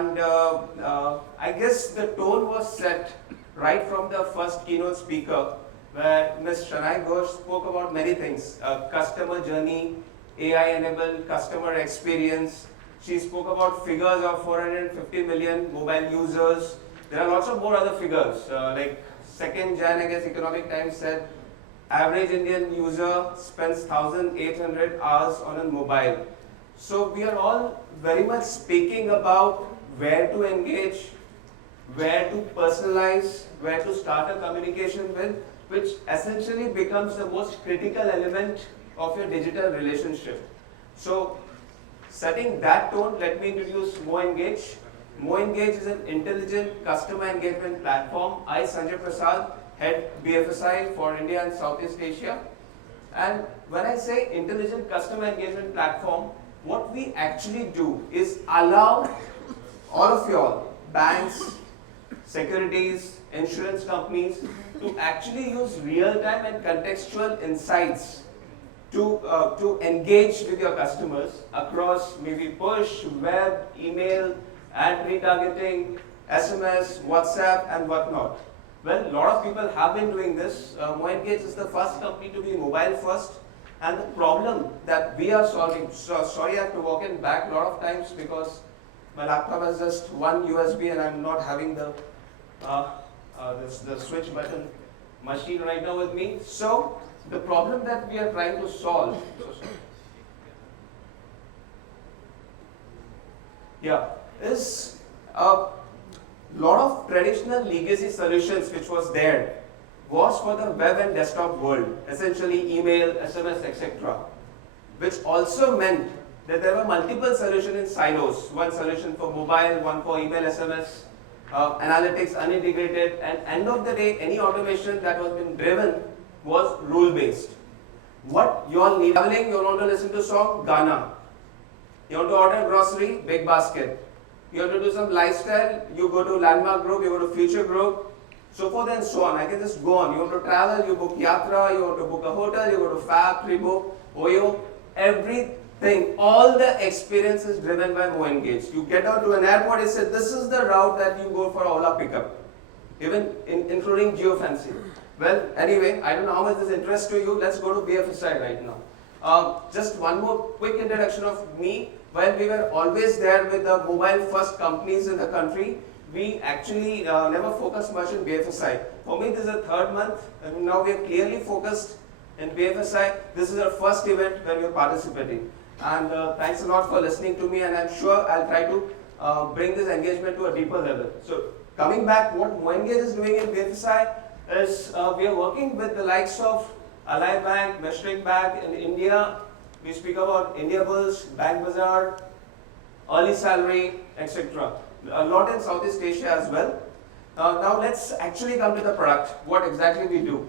And I guess the tone was set right from the first keynote speaker, where Ms. Shanai Ghosh spoke about many things, customer journey, AI-enabled customer experience. She spoke about figures of 450 million mobile users. There are lots of more other figures, like 2nd Jan, I guess, Economic Times said, average Indian user spends 1,800 hours on a mobile. So we are all very much speaking about where to engage, where to personalize, where to start a communication with, which essentially becomes the most critical element of your digital relationship. So, setting that tone, let me introduce MoEngage. MoEngage is an intelligent customer engagement platform. I, Sanjay Prasad, head BFSI for India and Southeast Asia. And when I say intelligent customer engagement platform, what we actually do is allow all of y'all, banks, securities, insurance companies, to actually use real-time and contextual insights to engage with your customers across maybe push, web, email, ad retargeting, SMS, WhatsApp, and whatnot. Well, a lot of people have been doing this. MoEngage is the first company to be mobile first. And the problem that we are solving, so sorry I have to walk in back a lot of times because my laptop has just one USB and I'm not having the switch button machine right now with me. So the problem that we are trying to solve, is a lot of traditional legacy solutions which was there was for the web and desktop world, essentially email, SMS, etc. Which also meant that there were multiple solutions in silos. One solution for mobile, one for email, SMS, analytics unintegrated, and end of the day, any automation that was being driven was rule-based. What you all need, traveling, you want to listen to song, Ghana. You want to order grocery, Big Basket. You want to do some lifestyle, you go to Landmark Group, you go to Future Group, so forth and so on. I can just go on. You want to travel, you book Yatra, you want to book a hotel, you go to Fab, Tribo, Oyo, everything, all the experience is driven by MoEngage. You get out to an airport, it says this is the route that you go for Ola pickup, even including geofencing. Well, anyway, I don't know how much this interests to you. Let's go to BFSI right now. Just one more quick introduction of me. While we were always there with the mobile first companies in the country, we actually never focused much in BFSI. For me, this is the third month, and now we are clearly focused in BFSI. This is our first event where we are participating. And thanks a lot for listening to me, and I'm sure I'll try to bring this engagement to a deeper level. So coming back, what MoEngage is doing in BFSI is we are working with the likes of Ally Bank, Measuring Bank in India. We speak about India Bulls, Bank Bazaar, Early Salary, etc. A lot in Southeast Asia as well. Now let's actually come to the product, what exactly we do.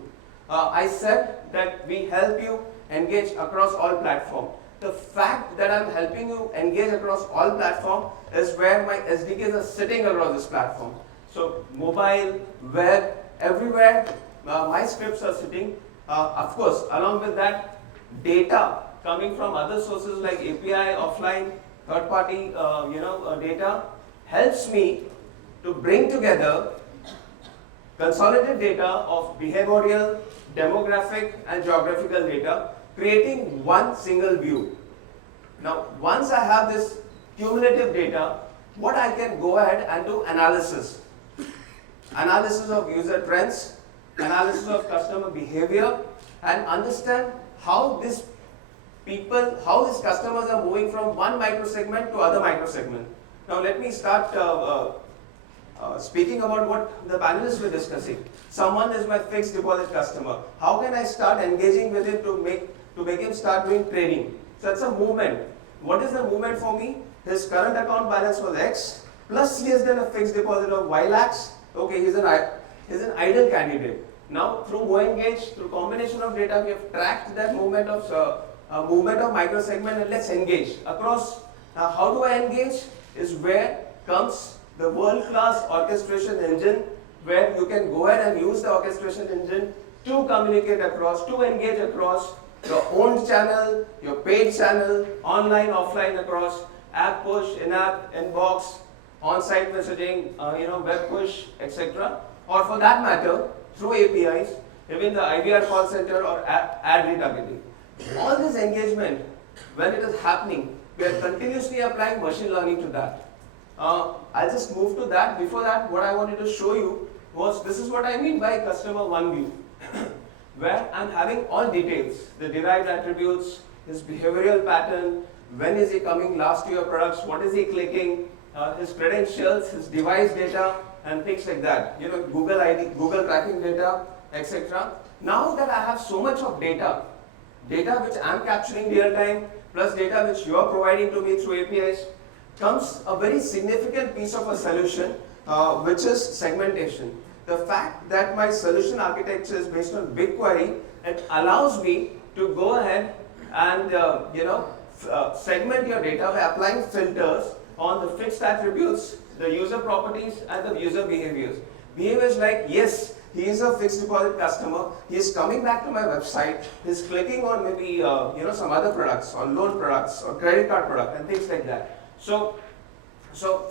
I said that we help you engage across all platforms. The fact that I'm helping you engage across all platforms is where my SDKs are sitting across this platform. So mobile, web, everywhere my scripts are sitting. Of course, along with that, data coming from other sources like API, offline, third-party data helps me to bring together consolidated data of behavioral, demographic, and geographical data, creating one single view. Now, once I have this cumulative data, what I can go ahead and do analysis. Analysis of user trends, analysis of customer behavior, and understand how these customers are moving from one microsegment to other microsegment. Now let me start speaking about what the panelists were discussing. Someone is my fixed deposit customer. How can I start engaging with him to make him start doing trading? So that's a movement. What is the movement for me? His current account balance was X, plus he has done a fixed deposit of Y lakhs. Okay, he's an ideal candidate. Now through MoEngage, through combination of data, we have tracked that movement of microsegment, and let's engage across. Now how do I engage? Is where comes the world-class orchestration engine, where you can go ahead and use the orchestration engine to communicate across, to engage across your owned channel, your paid channel, online, offline, across app push, in-app, inbox, on-site messaging, web push, etc. Or for that matter, through APIs, even the IVR call center or ad retargeting. All this engagement, when it is happening, we are continuously applying machine learning to that. I'll just move to that. Before that, what I wanted to show you was, this is what I mean by customer one view, where I'm having all details, the derived attributes, his behavioral pattern, when is he coming last to your products, what is he clicking, his credentials, his device data, and things like that. Google ID, Google tracking data, etc. Now that I have so much of data which I'm capturing real time, plus data which you are providing to me through APIs, comes a very significant piece of a solution, which is segmentation. The fact that my solution architecture is based on BigQuery, it allows me to go ahead and segment your data by applying filters on the fixed attributes, the user properties, and the user behaviors. Behaviors like, yes, he is a fixed deposit customer, he is coming back to my website, he is clicking on maybe some other products, on loan products, or credit card product, and things like that. So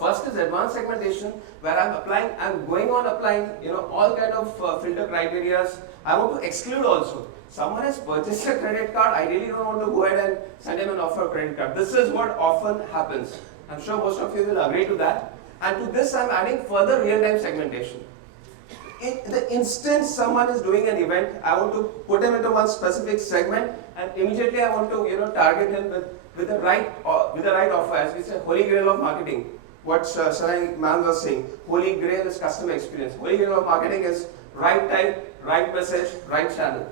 first is advanced segmentation, where I'm going on applying all kind of filter criterias. I want to exclude also. Someone has purchased a credit card, I really don't want to go ahead and send him an offer of credit card. This is what often happens. I'm sure most of you will agree to that. And to this I'm adding further real-time segmentation. In the instant someone is doing an event, I want to put him into one specific segment, and immediately I want to target him with the right offer. As we say, holy grail of marketing. What Shalai ma'am was saying, holy grail is customer experience. Holy grail of marketing is right time, right message, right channel.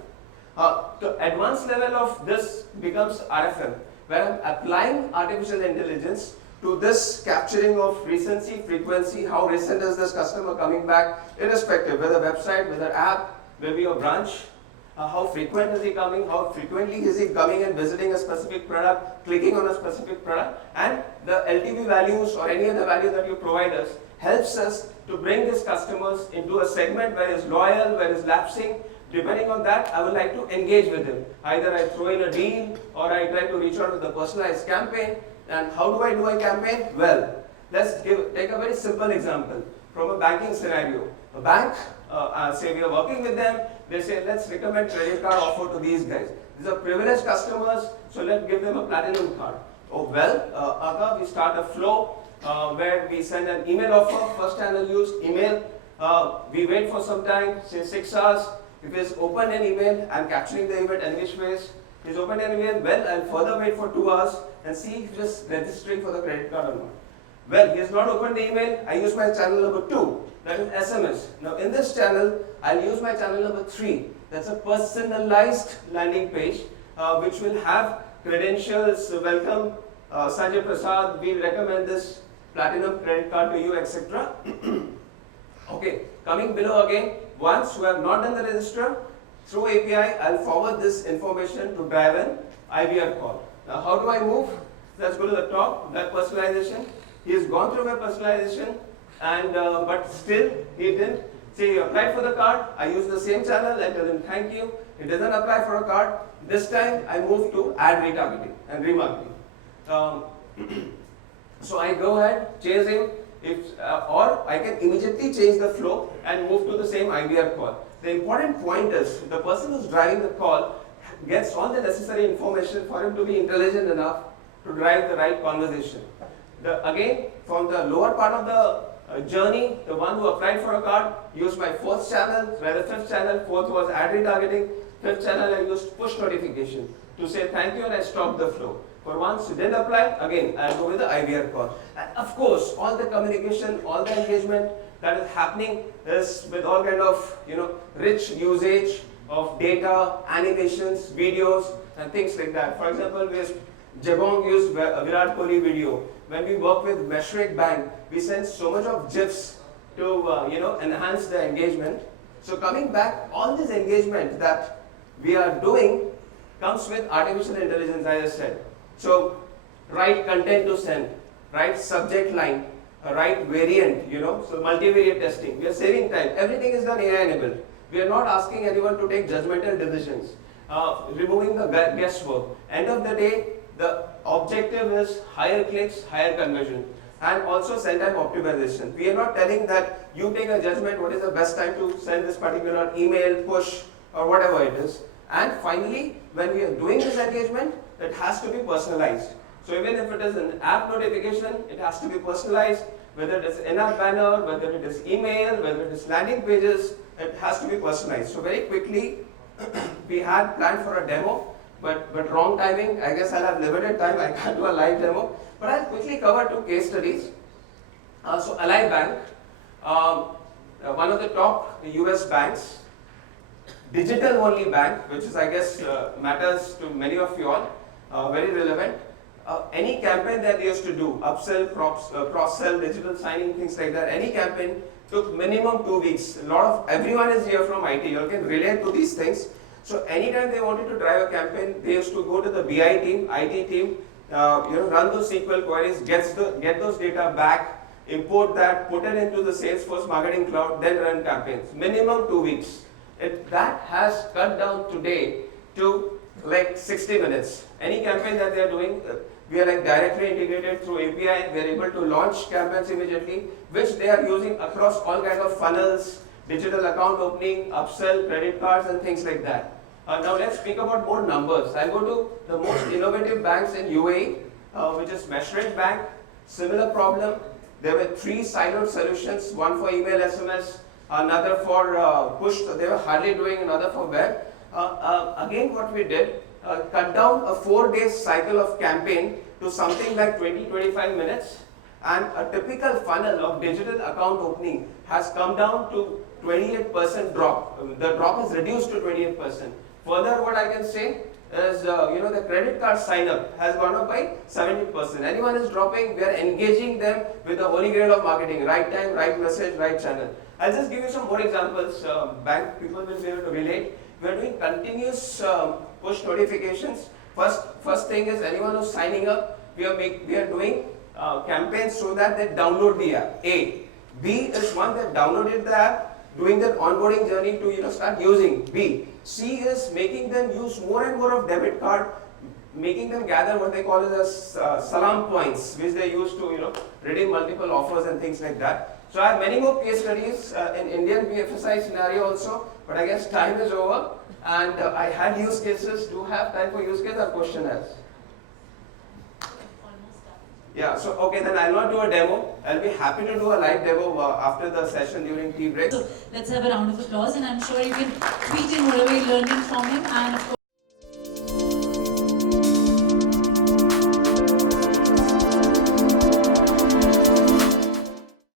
The advanced level of this becomes RFM, where I'm applying artificial intelligence to this capturing of recency, frequency, how recent is this customer coming back, irrespective, whether website, whether app, maybe a branch, how frequent is he coming, how frequently is he coming and visiting a specific product, clicking on a specific product, and the LTV values or any other value that you provide us helps us to bring these customers into a segment where he's loyal, where he's lapsing. Depending on that, I would like to engage with him. Either I throw in a deal or I try to reach out with a personalized campaign. And how do I do a campaign? Well, let's take a very simple example from a banking scenario. A bank, say we are working with them, they say, let's recommend credit card offer to these guys. These are privileged customers, so let's give them a platinum card. Oh well, we start a flow where we send an email offer, first channel used, email. We wait for some time, say 6 hours. If he's opened an email, I'm capturing the event in which ways. He's opened an email, well, I'll further wait for 2 hours and see if he's registering for the credit card or not. Well, he has not opened the email, I use my channel number 2, that is SMS. Now in this channel, I'll use my channel number 3, that's a personalized landing page, which will have credentials, welcome, Sanjay Prasad, we recommend this platinum credit card to you, etc. Okay, coming below again, once you have not done the register, through API, I'll forward this information to drive an IVR call. Now, how do I move? Let's go to the top, web personalization. He has gone through web personalization, and but still he didn't. Say he applied for the card, I use the same channel, I tell him thank you. He doesn't apply for a card. This time I move to ad retargeting and remarketing. So I go ahead, chase him, or I can immediately change the flow and move to the same IVR call. The important point is the person who's driving the call gets all the necessary information for him to be intelligent enough to drive the right conversation. Again, from the lower part of the journey, the one who applied for a card used my 4th channel, rather 5th channel, 4th was ad retargeting, 5th channel I used push notification to say thank you and I stopped the flow. For once you didn't apply, again I'll go with the IVR call. And of course, all the communication, all the engagement that is happening is with all kind of rich usage of data, animations, videos, and things like that. For example, Jabong used Virat Kohli video. When we work with Meshreq Bank, we send so much of GIFs to enhance the engagement. So coming back, all this engagement that we are doing comes with artificial intelligence, as I said. So right content to send, right subject line, right variant, so multivariate testing. We are saving time. Everything is done AI enabled. We are not asking anyone to take judgmental decisions, removing the guesswork. End of the day, the objective is higher clicks, higher conversion. and also send time optimization. We are not telling that you take a judgment what is the best time to send this particular email, push, or whatever it is. And finally, when we are doing this engagement, it has to be personalized. So even if it is an app notification, it has to be personalized. Whether it is in-app banner, whether it is email, whether it is landing pages, it has to be personalized. So very quickly, we had planned for a demo, but wrong timing. I guess I'll have limited time. I can't do a live demo. But I'll quickly cover 2 case studies. So Ally Bank, one of the top US banks, digital only bank, which is I guess matters to many of you all, very relevant. Any campaign that they used to do, upsell, cross-sell, digital signing, things like that, any campaign took minimum 2 weeks. Everyone is here from IT, you can relate to these things. So anytime they wanted to drive a campaign, they used to go to the BI team, IT team, run those SQL queries, get those data back, import that, put it into the Salesforce Marketing Cloud, then run campaigns. Minimum 2 weeks. That has cut down today to like 60 minutes. Any campaign that they are doing, we are like directly integrated through API. We are able to launch campaigns immediately, which they are using across all kinds of funnels, digital account opening, upsell, credit cards, and things like that. Now let's speak about more numbers. I'll go to the most innovative banks in UAE, which is Mashreq Bank. Similar problem. There were 3 siloed solutions, one for email, SMS, another for push. So they were hardly doing, another for web. Again, what we did, cut down a 4-day cycle of campaign to something like 20-25 minutes, and a typical funnel of digital account opening has come down to 28% drop. The drop is reduced to 28%. Further, what I can say is, the credit card sign up has gone up by 70%. Anyone is dropping, we are engaging them with the holy grail of marketing, right time, right message, right channel. I'll just give you some more examples. Bank people will be able to relate. We are doing continuous push notifications. First thing is, anyone who's signing up, we are doing campaigns so that they download the app. A. B is one that downloaded the app, doing their onboarding journey to start using. B. C is making them use more and more of debit card, making them gather what they call as salam points, which they use to redeem multiple offers and things like that. So I have many more case studies in Indian BFSI scenario also, but I guess time is over, and I had use cases. Do you have time for use case or question as? Yeah, so okay, then I'll not do a demo. I'll be happy to do a live demo after the session during tea break. So let's have a round of applause, and I'm sure you can tweet in whatever you're learning from him, and of course